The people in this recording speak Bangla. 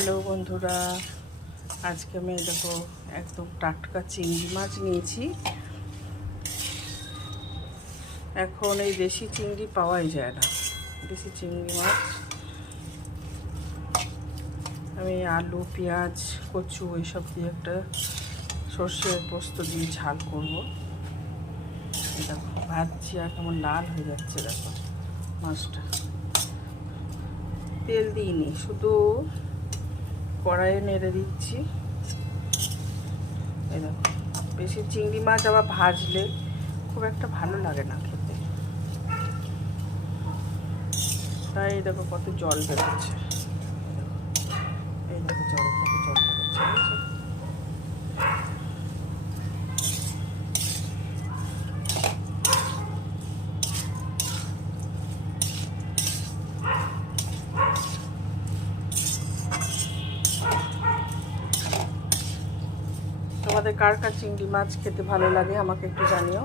হ্যালো বন্ধুরা, আজকে আমি দেখো একদম টাটকা চিংড়ি মাছ নিয়েছি। এখন এই দেশি চিংড়ি পাওয়াই যায় না, দেশি চিংড়ি মাছ। আমি আলু, পেঁয়াজ, কচু এইসব দিয়ে একটা সর্ষের পোস্ত দিয়ে ঝাল করব। দেখো ভাজছি আর কেমন লাল হয়ে যাচ্ছে। দেখো মাছটা তেল দিইনি, শুধু কড়াইয়ে নেড়ে দিচ্ছি। এই দেখো, বেশি চিংড়ি মাছ আবার ভাজলে খুব একটা ভালো লাগে না খেতে, তাই দেখো কত জল বেরোচ্ছে। এই দেখো কত জল বেরোচ্ছে। তোমাদের কার কার চিংড়ি মাছ খেতে ভালো লাগে আমাকে একটু জানিও।